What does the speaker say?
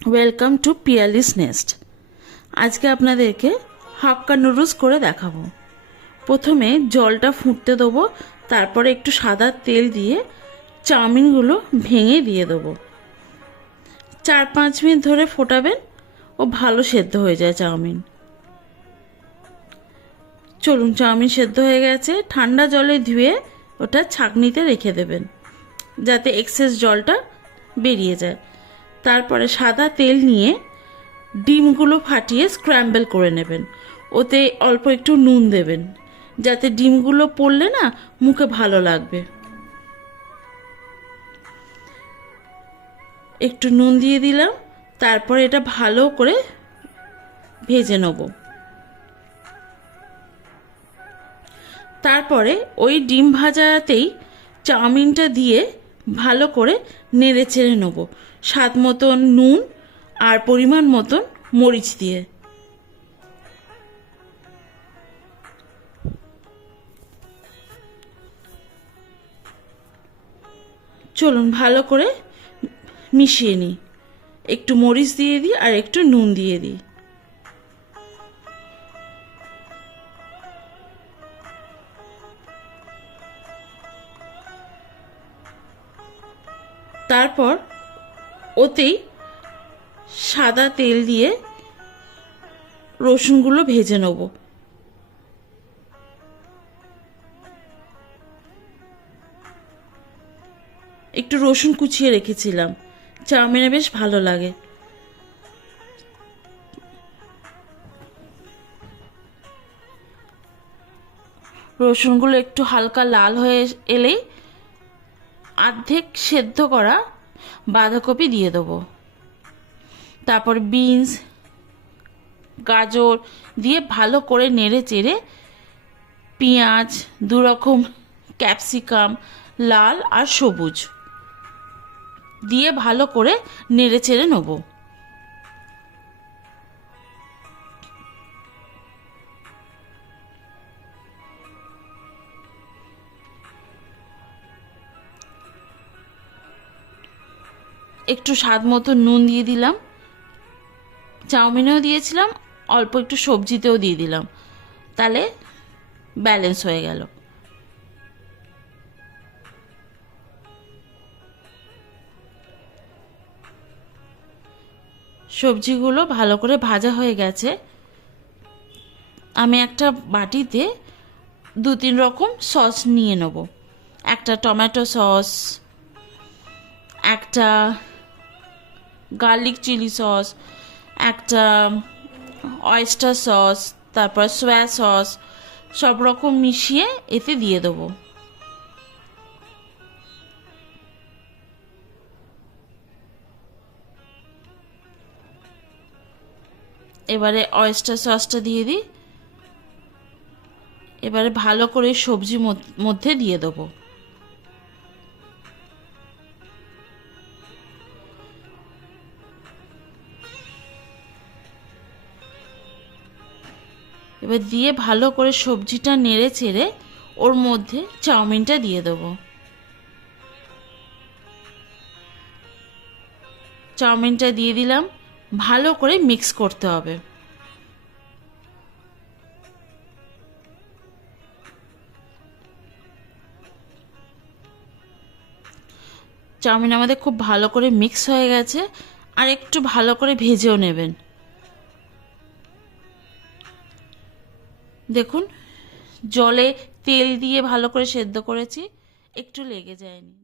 Welcome to Piyali's nest. আজকে আপনাদেরকে হাক্কা noodles করে দেখাবো। প্রথমে জলটা ফুটতে দেবো, তারপরে একটু সাদা তেল দিয়ে চাউমিনগুলো ভেঙে দিয়ে দেবো। 4-5 মিনিট ধরে ফোটাবেন, ও ভালো সেদ্ধ হয়ে যায় চাউমিন। চলুন, চাউমিন সেদ্ধ হয়ে গেছে। ঠান্ডা জলে ধুয়ে ওটা ছাঁকনিতে রেখে দেবেন, যাতে এক্সেস জলটা বেরিয়ে যায়। তারপরে সাদা তেল নিয়ে ডিমগুলো ফাটিয়ে স্ক্র্যাম্বল করে নেবেন। ওতে অল্প একটু নুন দেবেন, যাতে ডিমগুলো পড়লে না মুখে ভালো লাগবে। একটু নুন দিয়ে দিলাম, তারপরে এটা ভালো করে ভেজে নেব। তারপরে ওই ডিম ভাজাতেই চাউমিনটা দিয়ে ভালো করে নেড়ে চেড়ে নেব, স্বাদ মতন নুন আর পরিমাণ মতন মরিচ দিয়ে। চলুন ভালো করে মিশিয়ে নিই। একটু মরিচ দিয়ে দিই আর একটু নুন দিয়ে দিই। তারপর ওতেই সাদা তেল দিয়ে রসুনগুলো ভেজে নেব। একটু রসুন কুচিয়ে রেখেছিলাম, চাউমিনে বেশ ভালো লাগে। রসুনগুলো একটু হালকা লাল হয়ে এলেই অর্ধেক সেদ্ধ করা বাঁধাকপি দিয়ে দেবো। তারপর বিনস, গাজর দিয়ে ভালো করে নেড়ে চেড়ে পেঁয়াজ, 2 রকম ক্যাপসিকাম, লাল আর সবুজ দিয়ে ভালো করে নেড়ে চেড়ে নেব। একটু স্বাদ মতো নুন দিয়ে দিলাম, চাউমিনেও দিয়েছিলাম, অল্প একটু সবজিতেও দিয়ে দিলাম, তাহলে ব্যালেন্স হয়ে গেল। সবজিগুলো ভালো করে ভাজা হয়ে গেছে। আমি একটা বাটিতে 2-3 রকম সস নিয়ে নেব। একটা টমেটো সস, একটা গার্লিক চিলি সস, একটা অয়েস্টার সস, তারপর সোয়া সস, সব রকম মিশিয়ে এতে দিয়ে দেবো। এবারে অয়েস্টার সসটা দিয়ে দিই। এবারে ভালো করে সবজি মধ্যে দিয়ে দেবো। এবার দিয়ে ভালো করে সবজিটা নেড়ে চেড়ে ওর মধ্যে চাউমিনটা দিয়ে দেবো। চাউমিনটা দিয়ে দিলাম, ভালো করে মিক্স করতে হবে। চাউমিন আমাদের খুব ভালো করে মিক্স হয়ে গেছে, আর একটু ভালো করে ভেজেও নেবেন। দেখুন, জলে তেল দিয়ে ভালো করে সেদ্ধ করেছি, একটু লেগে যায়নি।